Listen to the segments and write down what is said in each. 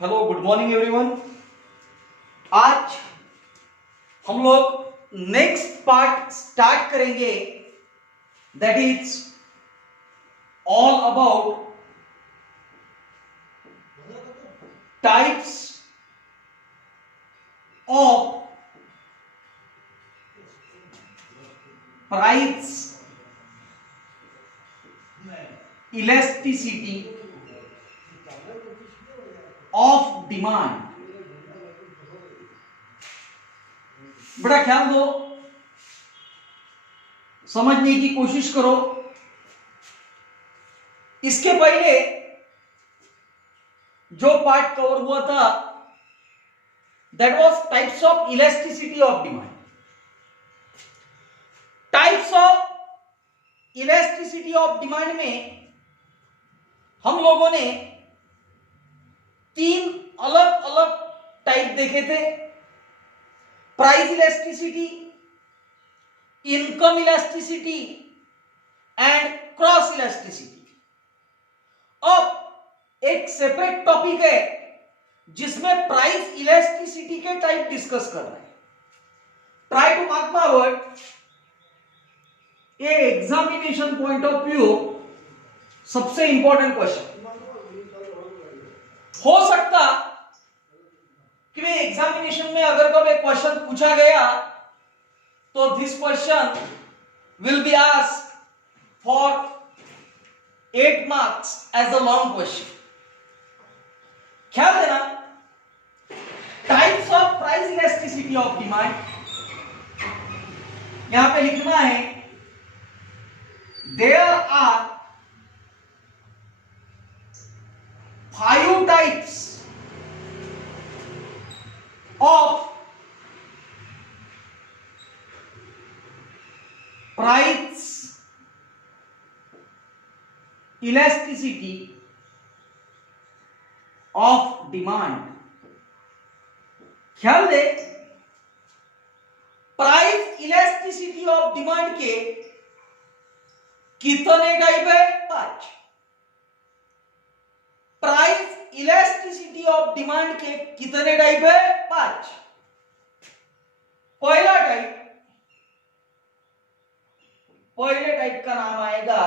Hello good morning everyone. आज हम लोग नेक्स्ट पार्ट स्टार्ट करेंगे, that is all about types of price elasticity of demand. बड़ा ख्याल दो, समझने की कोशिश करो। इसके पहले जो पार्ट कवर हुआ था that was types of elasticity of demand. Types of elasticity of demand में हम लोगों ने तीन अलग अलग टाइप देखे थे, price elasticity, income elasticity and cross elasticity. अब एक सेपरेट टॉपिक है जिसमें प्राइस इलास्टिसिटी के टाइप डिस्कस कर रहे हैं। Try to mark my word, ये एग्जामिनेशन पॉइंट ऑफ व्यू सबसे इंपॉर्टेंट क्वेश्चन हो सकता कि वे एग्जामिनेशन में अगर कभी क्वेश्चन पूछा गया तो this question will be asked for 8 marks as a long question. ख्याल देना, types of price elasticity of demand, यहां पे लिखना है there are 5 types of price elasticity of demand। ख्याल दे, प्राइस इलास्टिसिटी ऑफ डिमांड के कितने टाइप है? 5। प्राइस इलास्टिसिटी ऑफ डिमांड के कितने टाइप है? 5। पहले टाइप का नाम आएगा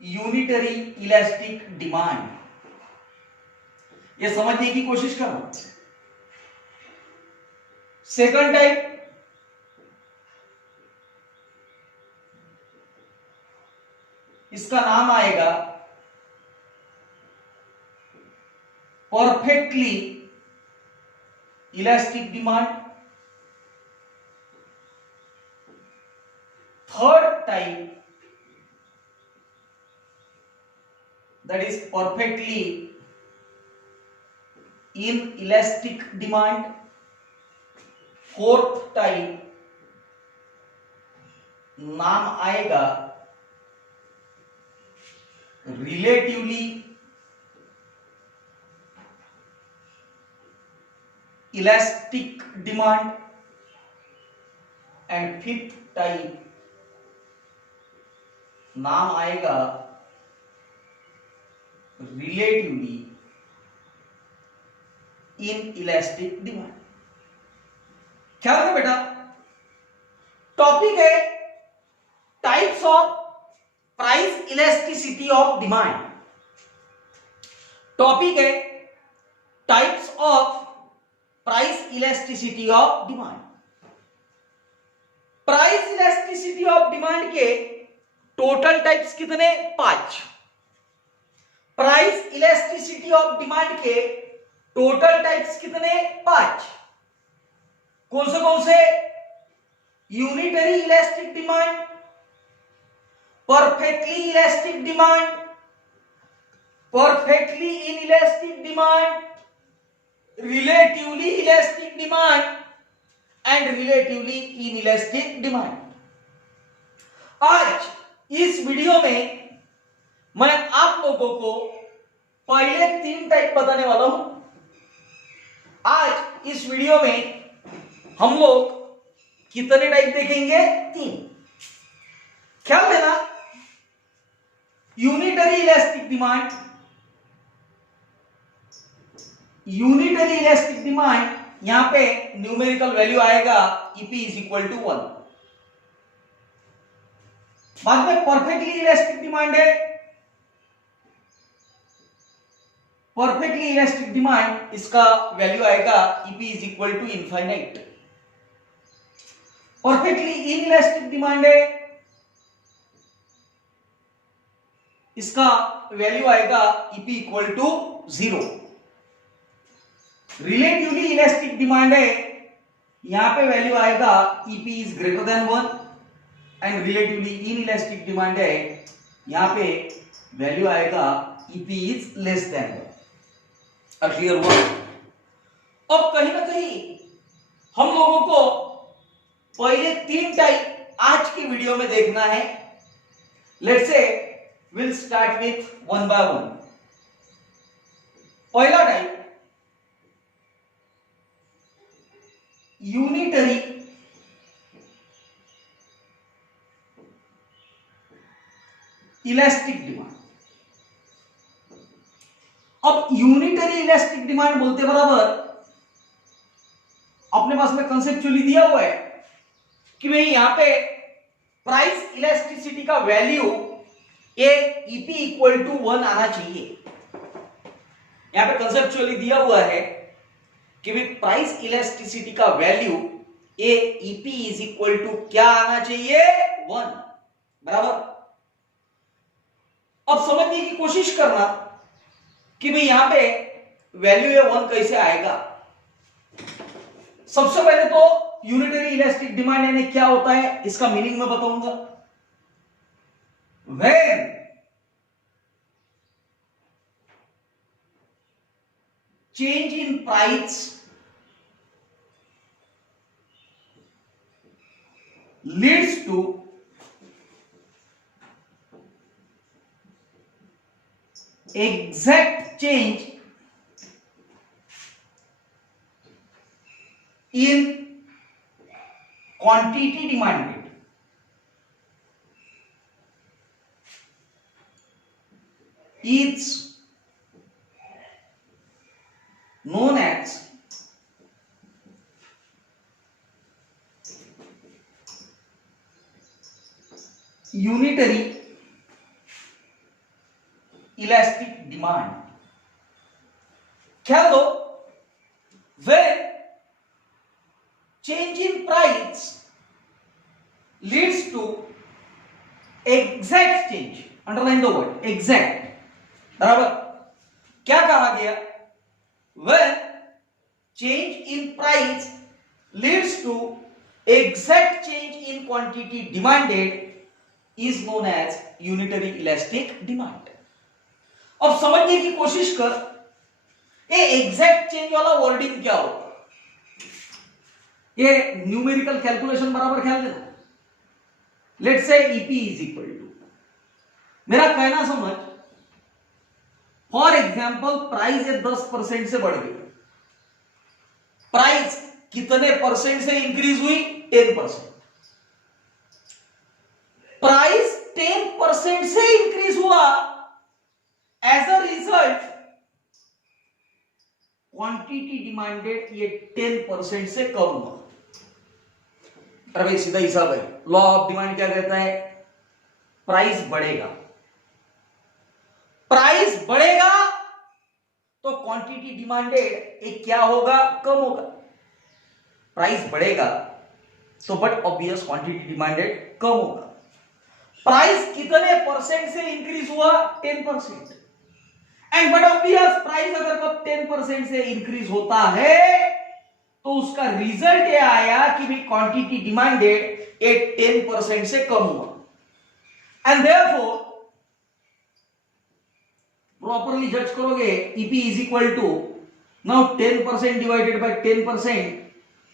यूनिटरी इलास्टिक डिमांड। ये समझने की कोशिश करो। सेकंड टाइप इसका नाम आएगा perfectly elastic demand. Third type that is perfectly inelastic demand। Fourth type नाम आएगा relatively elastic demand and fifth type नाम आएगा रिलेटिवली इनइलास्टिक डिमांड। ख्याल रखो बेटा, टॉपिक है types of price elasticity of demand. Topic है types of price elasticity of demand. Price elasticity of demand के टोटल टाइप्स कितने? 5। प्राइस इलास्टिसिटी ऑफ डिमांड के टोटल टाइप्स कितने? 5। कौन से? Unitary elastic demand, perfectly elastic demand, perfectly inelastic demand, relatively elastic demand and relatively inelastic demand. आज इस video में मैं आप लोगों को पहले 3 टाइप बताने वाला हूं। आज इस वीडियो में हम लोग कितने टाइप देखेंगे? 3। ख्याल देना, unitary elastic demand, unitary elastic demand, यहां पे न्यूमेरिकल वैल्यू आएगा ईपी इज इक्वल टू 1। बाद में परफेक्टली इलास्टिक डिमांड है, परफेक्टली इलास्टिक डिमांड, इसका वैल्यू आएगा EP is equal to infinite. Perfectly inelastic demand है, इसका वैल्यू आएगा EP equal to 0। Relatively elastic demand है, यहां पे वैल्यू आएगा EP is greater than 1, and relatively inelastic demand है, यहां पे वैल्यू आएगा EP is less than 1। Clear हुआ? अब कहीं ना कहीं हम लोगों को पहले 3 टाइप आज की वीडियो में देखना है। Let's say we'll start with one by one. पहला टाइप यूनिटरी इलास्टिक डिमांड। अब यूनिटरी इलास्टिक डिमांड बोलते बराबर अपने पास में कंसेप्चुअली दिया हुआ है कि भाई यहां पे प्राइस इलास्टिसिटी का वैल्यू ये ईपी इक्वल टू 1 आना चाहिए। यहां पे कंसेप्चुअली दिया हुआ है कि भाई प्राइस इलास्टिसिटी का वैल्यू ये ईपी इज इक्वल टू क्या आना चाहिए? 1, बराबर। अब समझने की कोशिश करना कि भाई यहां पे वैल्यू ये 1 कैसे आएगा। सबसे पहले तो यूनिटरी इलास्टिक डिमांड यानी क्या होता है इसका मीनिंग मैं बताऊंगा। When change in price leads to exact change in quantity demanded, is known as unitary elastic demand। ख्याल दो, when change in price leads to exact change, underline the word exact, बराबर। क्या कहा गया? When change in price leads to exact change in quantity demanded is known as unitary elastic demand। अब समझने की कोशिश कर, ये एग्जैक्ट चेंज वाला वर्डिंग क्या होगा? ये न्यूमेरिकल कैलकुलेशन बराबर ख्याल देना। Let's say EP is equal to, मेरा कहना समझ, फॉर एग्जाम्पल प्राइस ये 10% से बढ़ गई। प्राइस कितने परसेंट से इंक्रीज हुई? 10%। प्राइस 10% से इंक्रीज हुआ, as a result quantity demanded ये 10% से कम हुआ। अरे सीधा हिसाब है, लॉ ऑफ डिमांड क्या कहता है? प्राइस बढ़ेगा, प्राइस बढ़ेगा तो क्वांटिटी डिमांडेड एक क्या होगा? कम होगा। प्राइस बढ़ेगा तो बट ऑब्वियस क्वांटिटी डिमांडेड कम होगा। प्राइस कितने परसेंट से इंक्रीज हुआ? 10%। एंड बट ऑब्वियस प्राइस अगर कब 10% से इंक्रीज होता है तो उसका रिजल्ट ये आया कि भी क्वांटिटी डिमांडेड ये 10% से कम हुआ। एंड देयरफॉर प्रॉपरली जज करोगे, EP is equal to now 10% divided by 10%,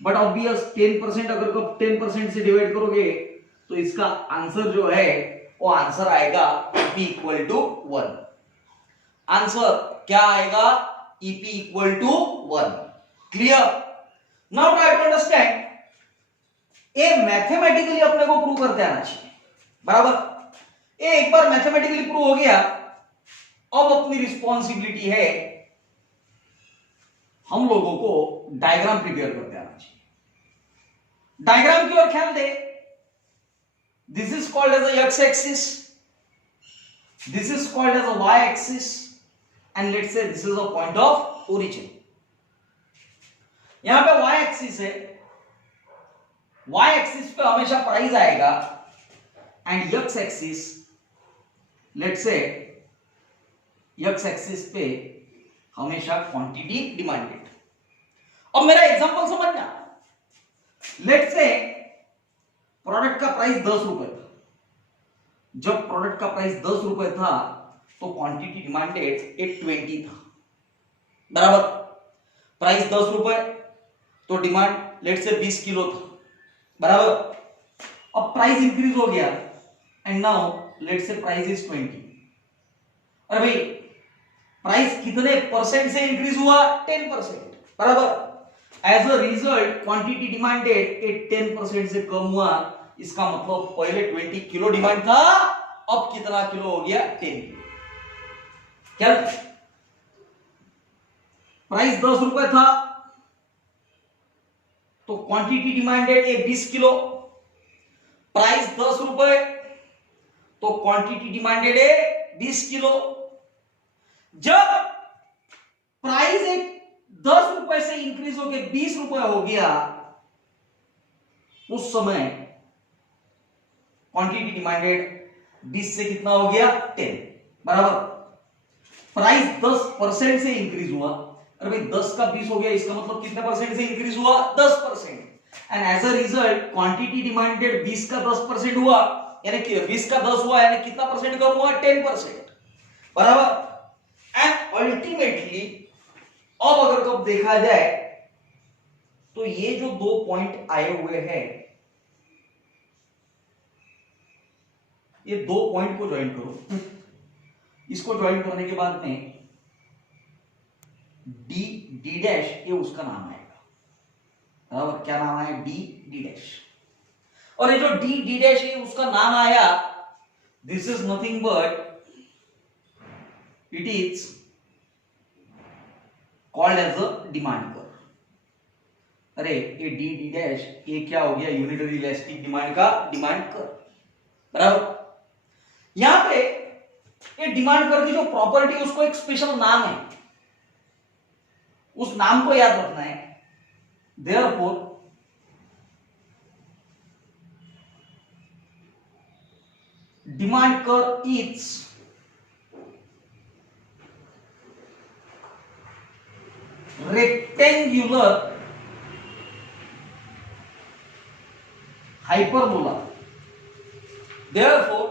but obvious 10% अगर कब 10% से डिवाइड करोगे तो इसका आंसर जो है वो आंसर आएगा ईपी इक्वल टू 1। आंसर क्या आएगा? EP equal to 1। Clear? Now try to understand, ये मैथमेटिकली अपने को प्रूव करते आना चाहिए, बराबर। ये एक बार मैथमेटिकली प्रूव हो गया, अब अपनी रिस्पॉन्सिबिलिटी है हम लोगों को डायग्राम प्रिपेयर करते आना चाहिए। डायग्राम की ओर ख्याल दे। This is called as a X axis, this is called as a Y axis, and let's say this is a point of origin. यहां पे वाई एक्सिस है, वाई एक्सिस पे हमेशा प्राइस आएगा, and X axis, let's say X axis पे हमेशा quantity demanded. अब मेरा एग्जांपल समझना। लेट्स से प्रोडक्ट का प्राइस 10 रुपए था। जब प्रोडक्ट का प्राइस 10 रुपए था तो क्वांटिटी डिमांडेड 820 था, बराबर। प्राइस 10 रुपए तो डिमांड लेट्स से 20 किलो था, बराबर। अब प्राइस इंक्रीज हो गया and now let's say price is 20। अरे भाई, प्राइस कितने परसेंट से इंक्रीज हुआ? 10%, बराबर। As a result quantity demanded 10% से कम हुआ। इसका मतलब पहले 20 किलो डिमांड था, अब कितना किलो हो गया? 10 किलो। क्या प्राइस 10 रुपए था तो क्वांटिटी डिमांडेड 20 किलो। प्राइस 10 रुपए तो क्वांटिटी डिमांडेड है 20 किलो। जब प्राइस एक 10 रुपए से इंक्रीज होके 20 रुपए हो गया, उस समय क्वांटिटी डिमांडेड 20 से कितना हो गया? 10, बराबर। प्राइस 10% से इंक्रीज हुआ। अरे भाई, 10 का 20 हो गया, इसका मतलब कितने परसेंट से इंक्रीज हुआ? 10%। And as a result quantity demanded 20 का 10% हुआ, यानी कि 20 का 10 हुआ, यानी कितना परसेंट कम हुआ? 10%, बराबर। एंड अल्टीमेटली अब अगर कब देखा जाए तो ये जो दो पॉइंट आए हुए हैं, ये दो पॉइंट को ज्वाइन करो। इसको ज्वाइन करने के बाद में डी डी डैश, ये उसका नाम आएगा, बराबर। क्या नाम आया? D D dash. और ये जो डी डी डैश है उसका नाम आया, this is nothing but it is called as a demand curve. अरे ये डी डी डैश, ये क्या हो गया? यूनिटरी इलास्टिक डिमांड का डिमांड कर्व, बराबर। यहां पे ये डिमांड कर्व की जो प्रॉपर्टी है उसको एक स्पेशल नाम है, उस नाम को याद रखना है। Therefore demand curve is rectangular hyperbola. Therefore,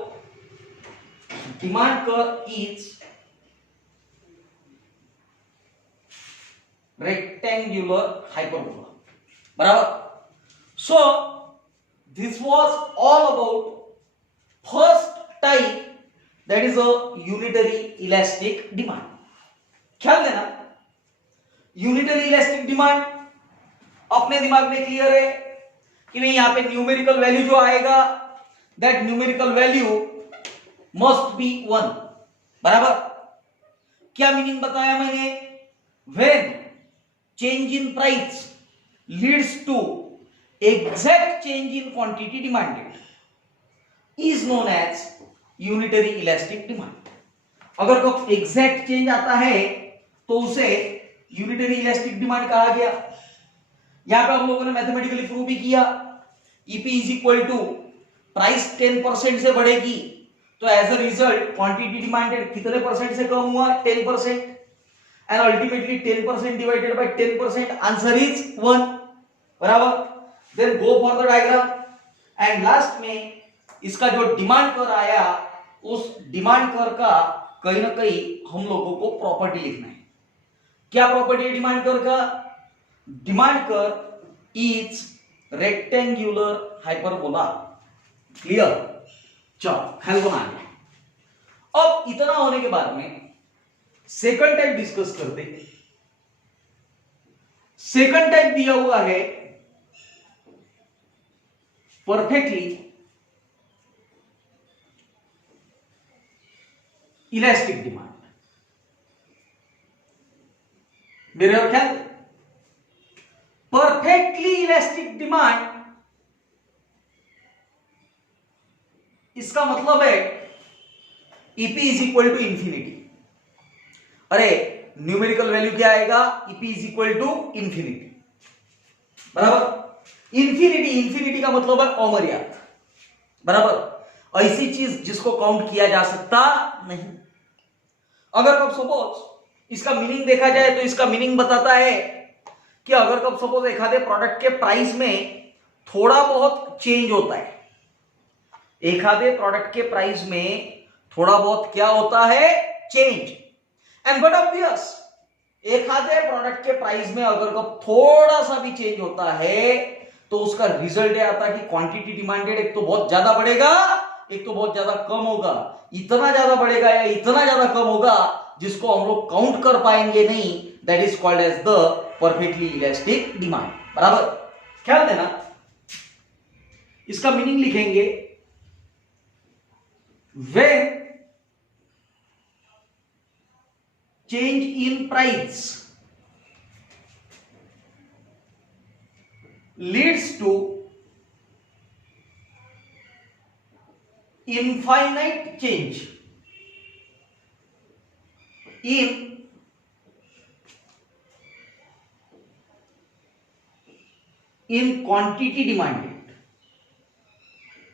demand curve is rectangular hyperbola. बराबर. So, this was all about first type, that is a unitary elastic demand. ख्याल देना, यूनिटरी इलास्टिक डिमांड अपने दिमाग में क्लियर है कि नहीं? यहां पे न्यूमेरिकल वैल्यू जो आएगा, that numerical value must be 1, बराबर। क्या मीनिंग बताया मैंने? When change in price leads to exact change in quantity demanded is known as unitary elastic demand. अगर कोई एग्जैक्ट चेंज आता है तो उसे यूनिटरी इलास्टिक डिमांड कहा गया। यहां पे हम लोगों ने मैथमेटिकली प्रूव भी किया, EP is equal to price 10% से बढ़ेगी तो as a result quantity demanded कितने परसेंट से कम हुआ? 10%। And ultimately 10% divided by 10%, answer is 1, बराबर। Then go for the diagram, and last में इसका जो डिमांड कर्व आया, उस डिमांड कर्व का कहीं ना कहीं हम लोगों को प्रॉपर्टी लिखना है। क्या प्रॉपर्टी है डिमांड कर्व का? Demand curve is rectangular hyperbola. Clear? चलो हेल बना लिया। अब इतना होने के बाद में सेकंड टाइप डिस्कस करते। सेकंड टाइप दिया हुआ है परफेक्टली इलास्टिक डिमांड। मेरे और ख्याल परफेक्टली इलास्टिक डिमांड, इसका मतलब है EP is equal to infinity. अरे न्यूमेरिकल वैल्यू क्या आएगा, EP is equal to infinity, बराबर। इंफिनिटी, इंफिनिटी का मतलब है अमर्याद, बराबर। ऐसी चीज जिसको काउंट किया जा सकता नहीं। अगर कब सपोज इसका मीनिंग देखा जाए तो इसका मीनिंग बताता है कि अगर कब सपोज एक आधे प्रोडक्ट के प्राइस में थोड़ा बहुत चेंज होता है, एक आधे प्रोडक्ट के प्राइस में थोड़ा बहुत क्या होता है, चेंज। एंड बट ऑब्वियस, एक आधे प्रोडक्ट के प्राइस में अगर कब थोड़ा सा भी चेंज होता है तो उसका रिजल्ट यह आता है कि क्वांटिटी डिमांडेड एक तो बहुत ज्यादा बढ़ेगा, एक तो बहुत ज्यादा कम होगा। इतना ज्यादा बढ़ेगा या इतना ज्यादा कम होगा जिसको हम लोग काउंट कर पाएंगे नहीं, that is called as the perfectly elastic demand, बराबर। ख्याल देना, इसका मीनिंग लिखेंगे, when change in price leads to infinite change in quantity demanded,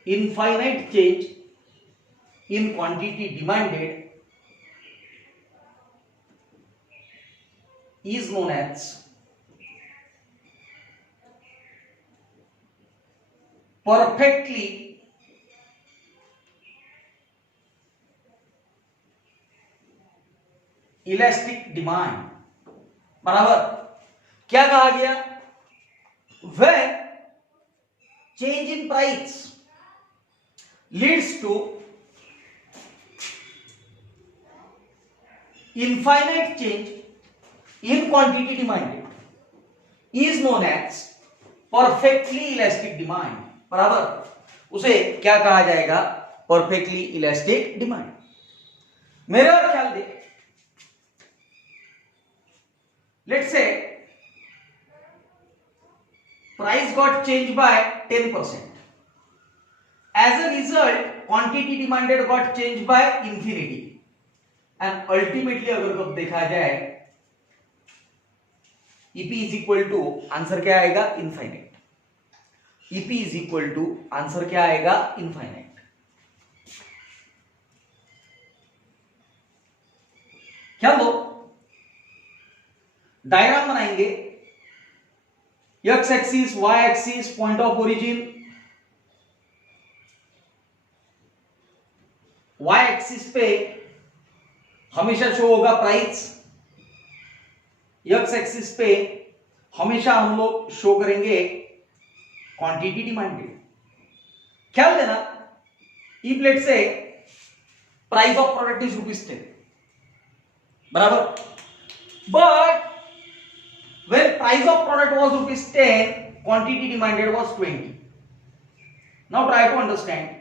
infinite change in quantity demanded is known as perfectly elastic demand, बराबर। क्या कहा गया, when change in price leads to infinite change in quantity demanded is known as perfectly elastic demand, बराबर। उसे क्या कहा जाएगा, perfectly elastic demand. मेरे और ख्याल दे, let's say price got changed by 10%. As a result, quantity demanded got changed by infinity. And ultimately अगर कब देखा जाए EP is equal to answer क्या आएगा, infinite. EP is equal to answer क्या आएगा, इनफाइनाइट। क्या दो डायग्राम बनाएंगे, X axis, Y axis, point of origin. Y axis पे हमेशा शो होगा प्राइस, एक्स एक्सिस पे हमेशा हम लोग शो करेंगे क्वांटिटी डिमांडेड। ख्याल देना, if let's say price of product is ₹10, बराबर, but when price of product was ₹10, quantity demanded was 20. Now try to understand.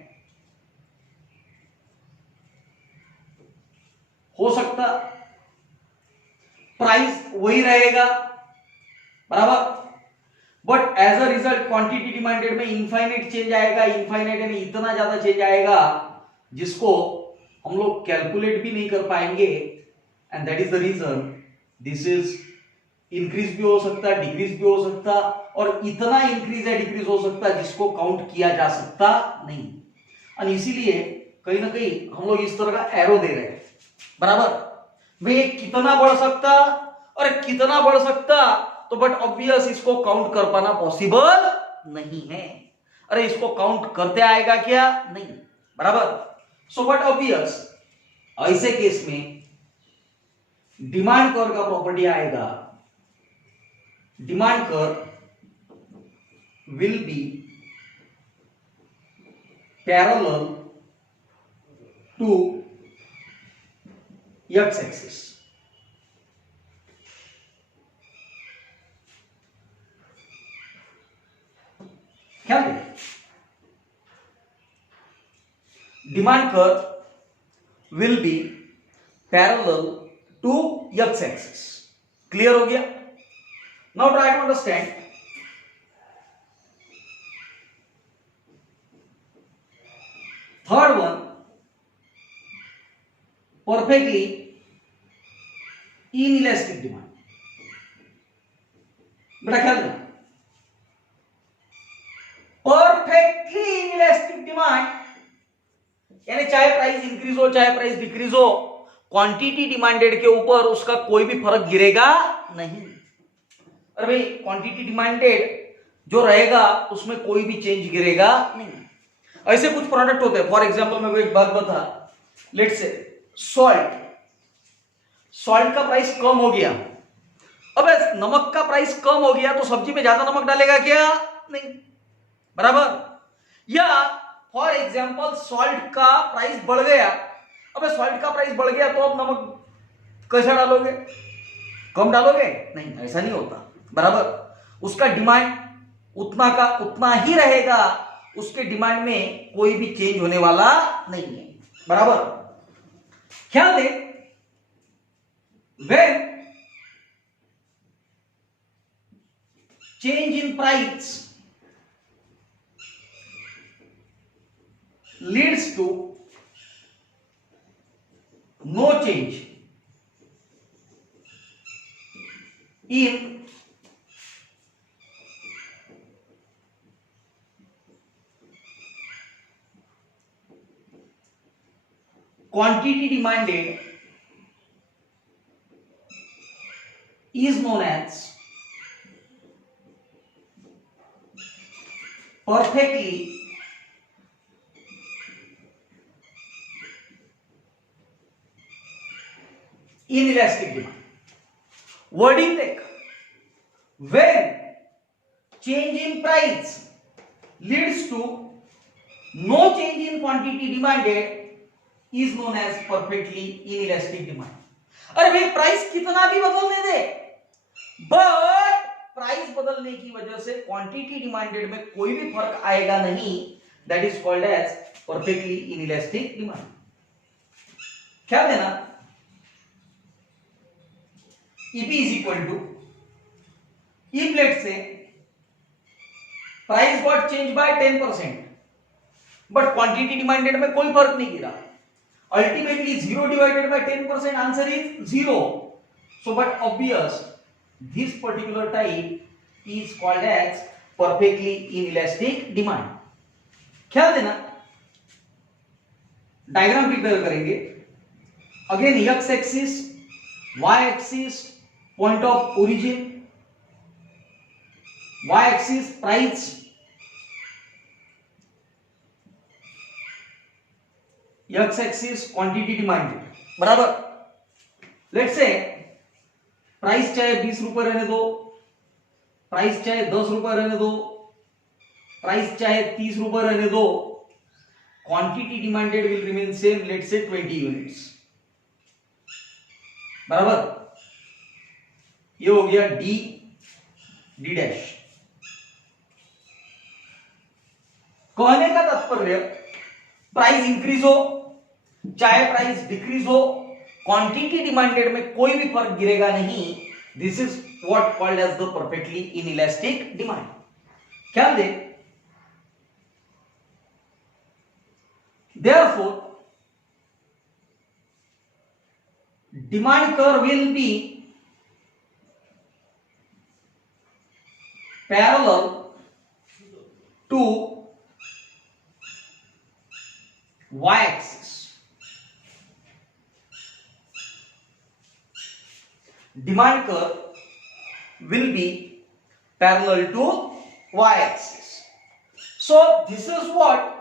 हो सकता प्राइस वही रहेगा, बराबर, but as a result quantity demanded में इनफाइनाइट चेंज आएगा। इनफाइनाइट यानी इतना ज्यादा चेंज आएगा जिसको हम लोग कैलकुलेट भी नहीं कर पाएंगे। And that is the reason this is increase भी हो सकता है, डिक्रीज भी हो सकता, और इतना इंक्रीज या डिक्रीज हो सकता है जिसको काउंट किया जा सकता नहीं। और इसीलिए कहीं ना कहीं हम लोग इस तरह का एरो दे रहे हैं, बराबर। वे कितना बढ़ सकता और कितना बढ़ सकता, तो बट ऑब्वियस इसको काउंट कर पाना पॉसिबल नहीं है। अरे इसको काउंट करते आएगा क्या, नहीं, बराबर। सो बट ऑब्वियस ऐसे केस में डिमांड कर्व का प्रॉपर्टी आएगा, demand curve will be parallel to x axis. क्या है, demand curve will be parallel to x axis। Clear हो गया। Now try to understand, third one perfectly inelastic demand. बेटा ख्याल देना, परफेक्टली इनइलास्टिक डिमांड यानी चाहे प्राइस इंक्रीज हो चाहे प्राइस डिक्रीज हो, क्वांटिटी डिमांडेड के ऊपर उसका कोई भी फर्क गिरेगा नहीं। अरे भाई क्वांटिटी डिमांडेड जो रहेगा उसमें कोई भी चेंज गिरेगा नहीं। ऐसे कुछ प्रोडक्ट होते हैं, फॉर एग्जांपल मैं एक बात बता, लेट्स से सॉल्ट, सॉल्ट का प्राइस कम हो गया, अब नमक का प्राइस कम हो गया तो सब्जी में ज्यादा नमक डालेगा क्या? नहीं, बराबर। या फॉर एग्जांपल सॉल्ट का प्राइस बढ़ गया, अब सॉल्ट का प्राइस बढ़ गया तो अब नमक कैसा डालोगे? कम डालोगे? नहीं, ऐसा नहीं होता, बराबर। उसका डिमांड उतना का उतना ही रहेगा, उसके डिमांड में कोई भी चेंज होने वाला नहीं है, बराबर। ख्याल दे, when change in price leads to no change in quantity demanded is known as perfectly inelastic demand. Wording देख, when change in price leads to no change in quantity demanded is known as perfectly inelastic demand. अरे भाई price कितना भी बदलने दे, but price बदलने की वजह से क्वांटिटी डिमांडेड में कोई भी फर्क आएगा नहीं, that is called as perfectly inelastic demand. क्या देना, EP is equal to, if let's say price got changed by 10%, but quantity demanded में कोई फर्क नहीं गिरा, ultimately 0 divided by 10% answer is 0. So but obvious this particular type is called as perfectly inelastic demand. ख्याल देना, diagram prepare करेंगे। Again x axis, y axis point of origin, y axis price, x axis quantity demanded, बराबर। Let's say price चाहे 20 रुपए रहने दो, price चाहे 10 रुपए रहने दो, प्राइस चाहे 30 रुपए रहने दो, quantity demanded will remain same, let's say 20 units, बराबर। ये हो गया डी डैश। कहने का तात्पर्य प्राइस इंक्रीज हो चाहे प्राइस डिक्रीज हो, क्वांटिटी डिमांडेड में कोई भी फर्क गिरेगा नहीं। This is what called as the perfectly inelastic demand. ख्याल दे, therefore demand curve will be parallel to y-axis. Demand curve will be parallel to y-axis. So this is what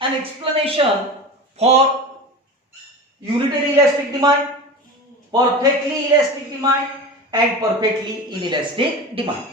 an explanation for unitary elastic demand, perfectly elastic demand and perfectly inelastic demand.